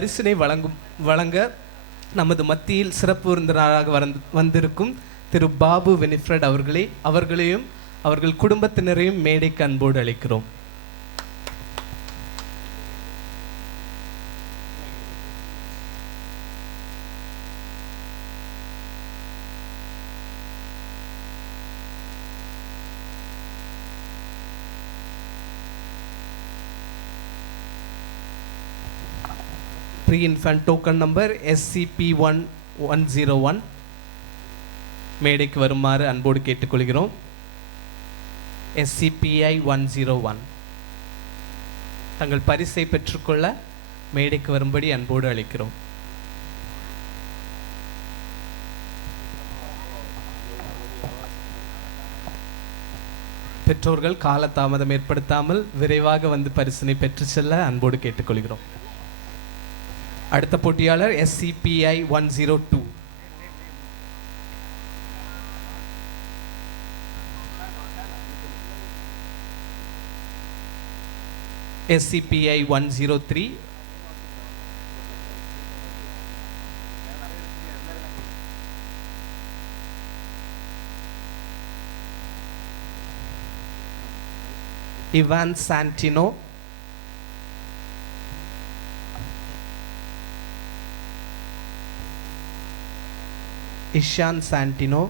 பரிசினை வழங்க நமது மத்தியில் சிறப்பு விருந்தினராக வந்திருக்கும் திரு பாபு வினிஃப்ரெட் அவர்களையும் அவர்கள் குடும்பத்தினரையும் மேடைக்கு அன்போடு அழைக்கிறோம். Pre-infant token number SCP-1101 மேடைக்கு வருமாறு அன்போடு கேட்டுக்கொள்கிறோம். SCPI-101 தங்கள் பரிசை பெற்றுக்கொள்ள மேடைக்கு வரும்படி அன்போடு அழைக்கிறோம். பெற்றோர்கள் காலதாமதம் ஏற்படுத்தாமல் விரைவாக வந்து பரிசினை பெற்று செல்ல அன்போடு கேட்டுக்கொள்கிறோம். அடுத்த போட்டியாளர் SCPI-102. SCPI-103. Ivan Santino. Ishan Santino.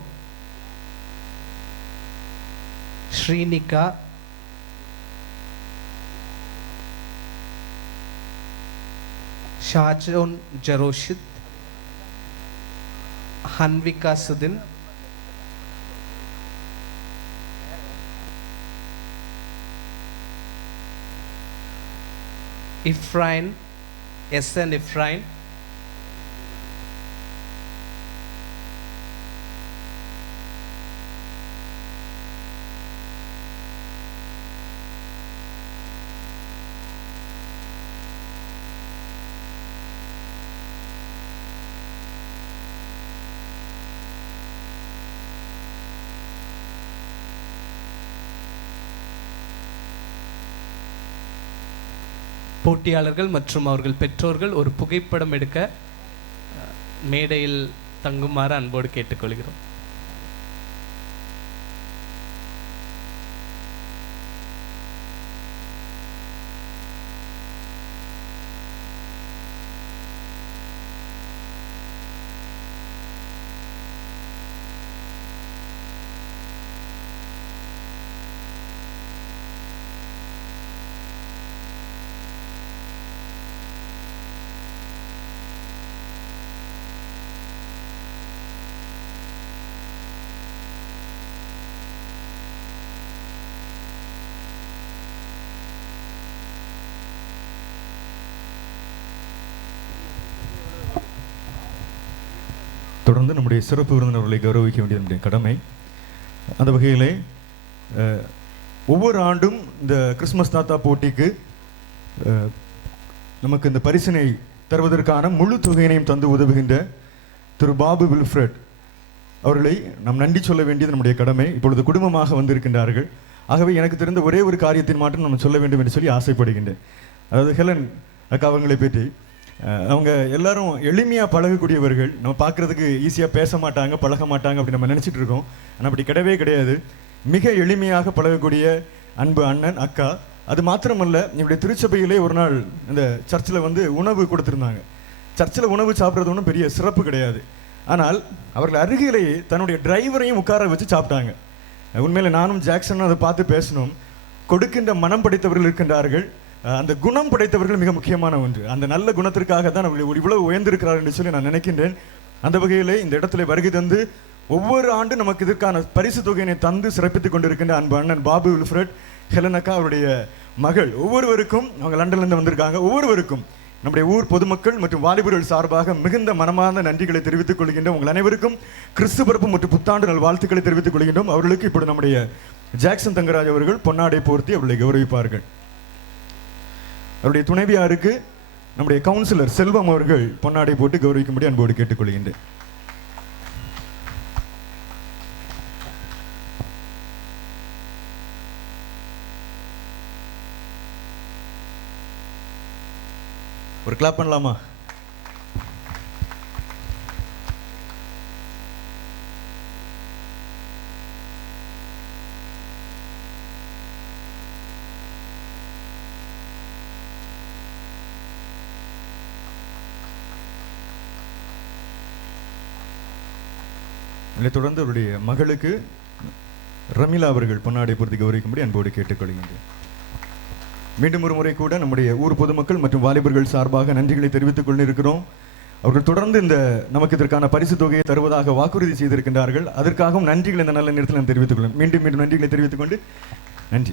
Shrinika. Shahjahan Jaroshid. Hanvika Sudin. Ifrain, SN Ifrain. போட்டியாளர்கள் மற்றும் அவர்கள் பெற்றோர்கள் ஒரு புகைப்படம் எடுக்க மேடையில் தங்குமாறு அன்போடு கேட்டுக்கொள்கிறோம். தொடர்ந்து நம்முடைய சிறப்பு விருந்தினர்களை கௌரவிக்க வேண்டியது நம்முடைய கடமை. அந்த வகையிலே ஒவ்வொரு ஆண்டும் இந்த கிறிஸ்மஸ் தாத்தா போட்டிக்கு நமக்கு இந்த பரிசினை தருவதற்கான முழு தொகையினையும் தந்து உதவுகின்ற திரு பாபு வில்ஃப்ரெட் அவர்களை நாம் நன்றி சொல்ல வேண்டியது நம்முடைய கடமை. இப்பொழுது குடும்பமாக வந்திருக்கின்றார்கள். ஆகவே எனக்கு தெரிந்த ஒரே ஒரு காரியத்தின் மாற்றம் நம்ம சொல்ல வேண்டும் என்று சொல்லி ஆசைப்படுகின்றேன். அதாவது ஹெலன் அக்கா அவங்களை பற்றி அவங்க எல்லாரும் எளிமையாக பழகக்கூடியவர்கள். நம்ம பார்க்குறதுக்கு ஈஸியாக பேச மாட்டாங்க, பழக மாட்டாங்க அப்படி நம்ம நினச்சிட்டு இருக்கோம். ஆனால் அப்படி கிடையவே கிடையாது. மிக எளிமையாக பழகக்கூடிய அன்பு அண்ணன் அக்கா. அது மாத்திரமல்ல, என்னுடைய திருச்சபையிலே ஒரு நாள் இந்த சர்ச்சில் வந்து உணவு கொடுத்துருந்தாங்க. சர்ச்சில் உணவு சாப்பிட்றது ஒன்றும் பெரிய சிறப்பு கிடையாது. ஆனால் அவர்கள் அருகிலேயே தன்னுடைய டிரைவரையும் உட்கார வச்சு சாப்பிட்டாங்க. உண்மையில் நானும் ஜாக்சனும் அதை பார்த்து பேசணும். கொடுக்கின்ற மனம் படைத்தவர்கள் இருக்கின்றார்கள், அந்த குணம் படைத்தவர்கள் மிக முக்கியமான ஒன்று. அந்த நல்ல குணத்திற்காக தான் அவர்கள் இவ்வளவு உயர்ந்திருக்கிறார்கள் என்று சொல்லி நான் நினைக்கின்றேன். அந்த வகையிலே இந்த இடத்துல வருகை தந்து ஒவ்வொரு ஆண்டு நமக்கு இதற்கான பரிசு தொகையினை தந்து சிறப்பித்துக் கொண்டிருக்கின்ற அன்பு அண்ணன் பாபு வில்ஃப்ரெட், ஹெலனக்கா அவருடைய மகள், ஒவ்வொருவருக்கும், அவங்க லண்டன்லேருந்து வந்திருக்காங்க, ஒவ்வொருவருக்கும் நம்முடைய ஊர் பொதுமக்கள் மற்றும் வாலிபர்கள் சார்பாக மிகுந்த மனமார்ந்த நன்றிகளை தெரிவித்துக் கொள்கின்றோம். உங்கள் அனைவருக்கும் கிறிஸ்து பிறப்பு மற்றும் புத்தாண்டு நல் வாழ்த்துக்களை தெரிவித்துக் கொள்கின்றோம். அவர்களுக்கு இப்பொழுது நம்முடைய ஜாக்சன் தங்கராஜ் அவர்கள் பொன்னாடை போர்த்தி அவர்களை கௌரவிப்பார்கள். அவருடைய துணைவியாருக்கு நம்முடைய கவுன்சிலர் செல்வம் அவர்கள் பொன்னாடை போட்டு கௌரவிக்கும்படி அன்போடு கேட்டுக்கொள்கின்றேன். ஒரு கிளாப் பண்ணலாமா? இதைத் தொடர்ந்து அவருடைய மகளுக்கு ரமிலா அவர்கள் பொன்னாடை பொருத்தி கௌரவிக்கும்படி அன்போடு கேட்டுக்கொள்கின்றேன். மீண்டும் ஒரு முறை கூட நம்முடைய ஊர் பொதுமக்கள் மற்றும் வாலிபர்கள் சார்பாக நன்றிகளை தெரிவித்துக் கொண்டிருக்கிறோம். அவர்கள் தொடர்ந்து நமக்கு இதற்கான பரிசு தொகையை தருவதாக வாக்குறுதி செய்திருக்கின்றார்கள். அதற்காகவும் நன்றிகளை இந்த நல்ல நேரத்தில் நான் தெரிவித்துக் கொள்கிறேன். மீண்டும் நன்றிகளை தெரிவித்துக் கொண்டு நன்றி.